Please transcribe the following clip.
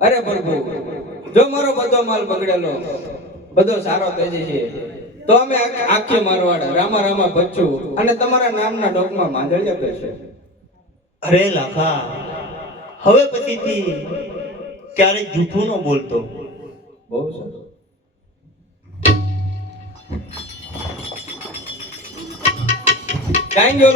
અરે પ્રભુ, જો મારો બધો માલ બગડેલો બધો સારો તેજી છે તો અમે આખી મારવાડ રામા રામા બચ્ચું અને તમારા નામના ડોકમાં માંદળિયા કરશે. અરે લાખા, હવે પછીથી ક્યારેક જૂઠું ન બોલતો. બહુ સરસ. Thank you.